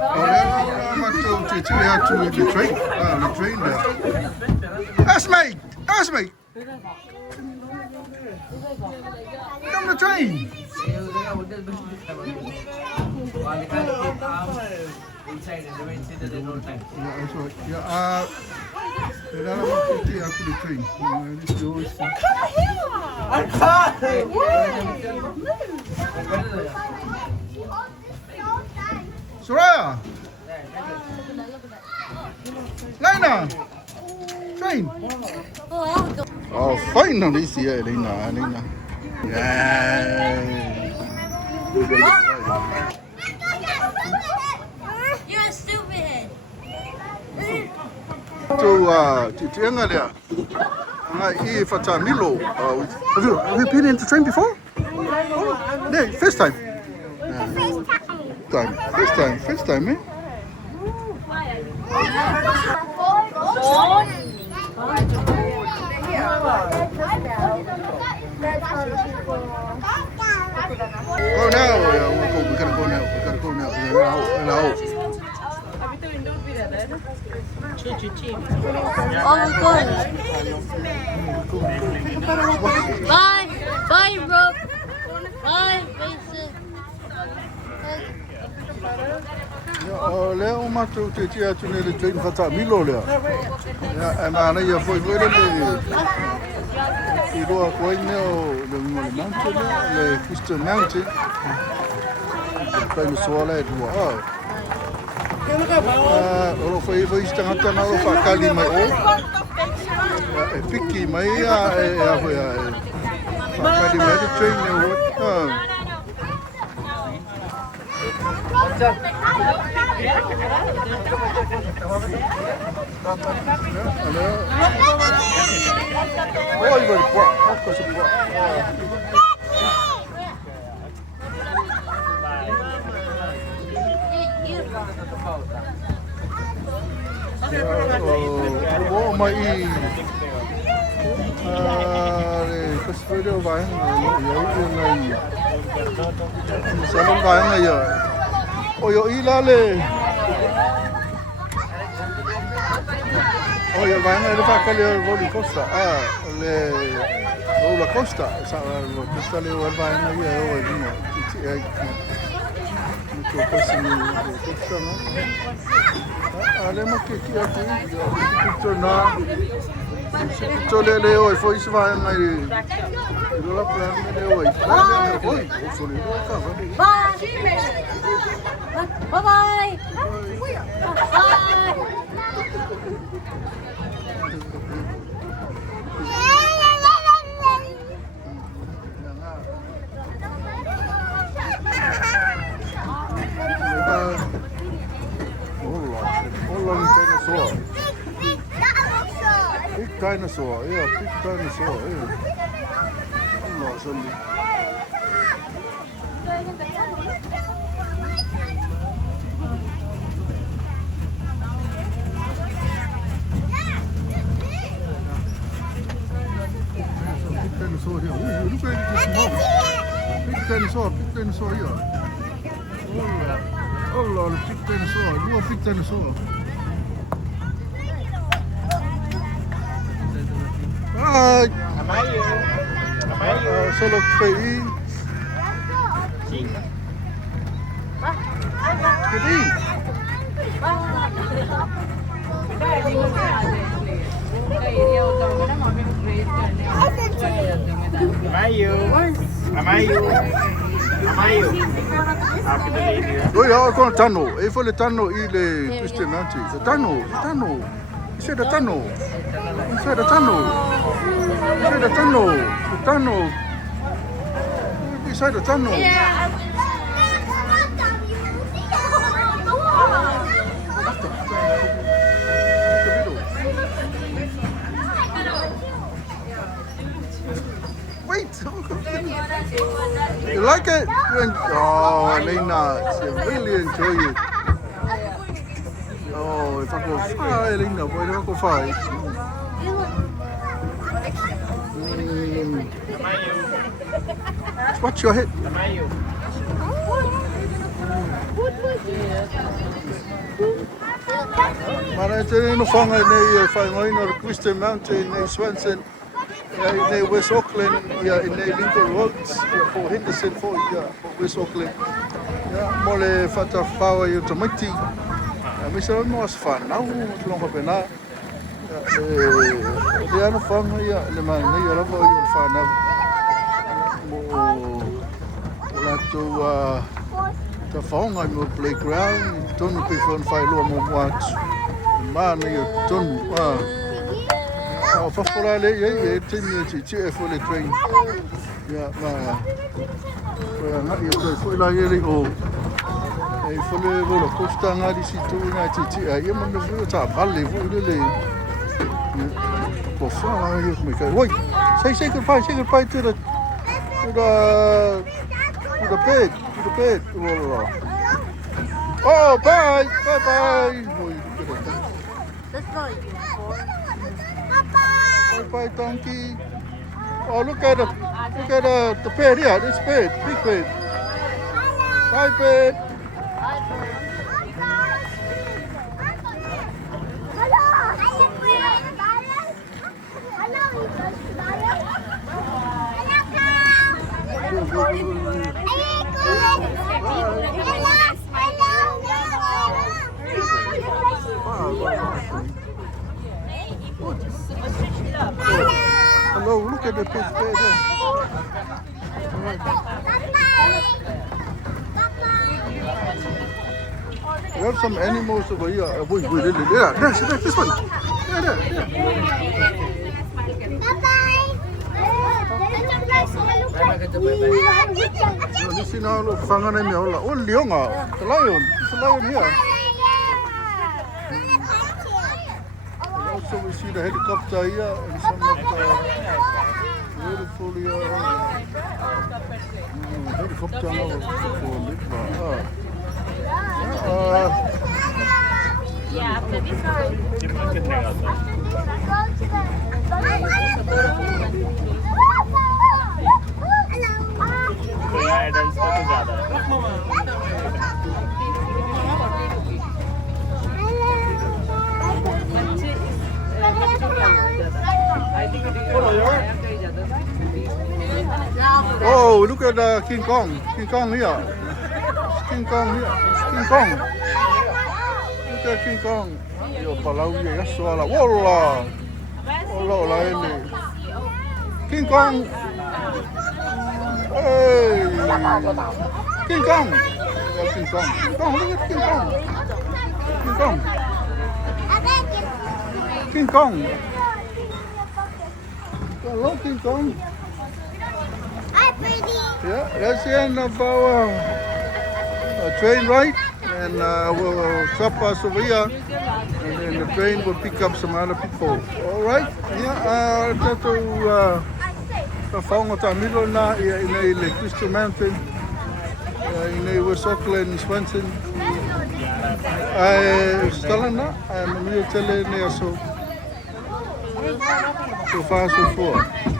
The train there. That's me. Come the train. Inside and they say that they don't time. Yeah, that's right. Yeah, there are 50 after the train. This goes. Soraya. Lena. Train. Oh, finally, yeah, Lena. Yeah. You're stupid. To Tiangalia. Milo. Have you been in the train before? No, first time. First time, eh? Go now. We gotta go now. We're out. Oh, we're going. Bye, bro. Bye, Mason. Leo matou te tia tu ne le train fata milo le. Ya ana ia foi le. I roa ko ine o le mountain le Crystal Mountain. Kai so le do. O foi stangata na o fa kali mai o. E piki mai a foi a. Fa kali mai le train le o. Oi, vai pô, coisa boa. Oh, mai cái số điều vài này sao không vài này giờ ôi ôi là lệ ôi vài này nó phải cái roller coaster le roller coaster sao coaster le vài này giờ ôi đi mà chị cái gì nó coaster nó le mà cái coaster nó Picture le oi foi isso vai ngai do la plan le oi oi sorry Bye bye. Big dinosaur, yeah, big dinosaur, yeah. Allah, sorry. Big dinosaur here. Ooh, look at this small. Big dinosaur here. Allah, big dinosaur. Look at big dinosaur. Solo pay. Kedi. Oh yeah, con tano. E foi le tano ile Christian Mountain. The tano. You said the tano. The tunnel. Beside the tunnel. Yeah. Wait. You like it? Oh, Elena, you really enjoy it. Oh, if I go far, Elena, boy, if I go far. Watch your head. Mana te no whanga nei whaingoina o Crystal Mountain nei Swanson. Nei West Auckland, ia nei Lincoln Roads, ia po Henderson fo ia po West Auckland. Ia mole whatawhaua i o Tamiti. Ia misa no as whanau, longa pena. Le ano whanga ia, le mai nei o lava i o whanau. Mo lato ta whaonga i mo playground, tonu pe whaun whailoa mo moatu. Ma nei o tonu, o whakora le e tini e ti e fo le train. Ia, ma koe ngai o koe fo la ele o e fo le roller coaster ngari si tu nga ti a ia ma me fu ta vale fu le po fa ia me kai. Oi, say goodbye to the bed. Oh, bye. Oi, That's not uniform. bye, donkey. Oh, look at the bed here. This bed, big bed. Bye, bed. Hello, look at the big bed there. We have some animals over here. Wait, there. This one. There. This is now whangana me ola. Oh, leonga. The lion. It's a lion here. Also, we see the helicopter here and some of the beautiful helicopter now. Yeah, after this one. Adults का तो ज़्यादा है Oh, look at King Kong. King Kong here. King Kong here. King Kong. Look at King Kong. Yo, palau ya soala. Walla. Walla ele. King Kong. Hey. King Kong. Yeah, King Kong. King Kong. Look at King Kong. King Kong. King Kong. Hello, King Kong. Yeah, that's the end of our train ride, and we'll stop us over here, and then the train will pick up some other people. All right? Yeah, tato whaonga tamilo na i le Crystal Mountain, i West Auckland, Swanson. Stala na, mamio tele ne aso. So far, so forth.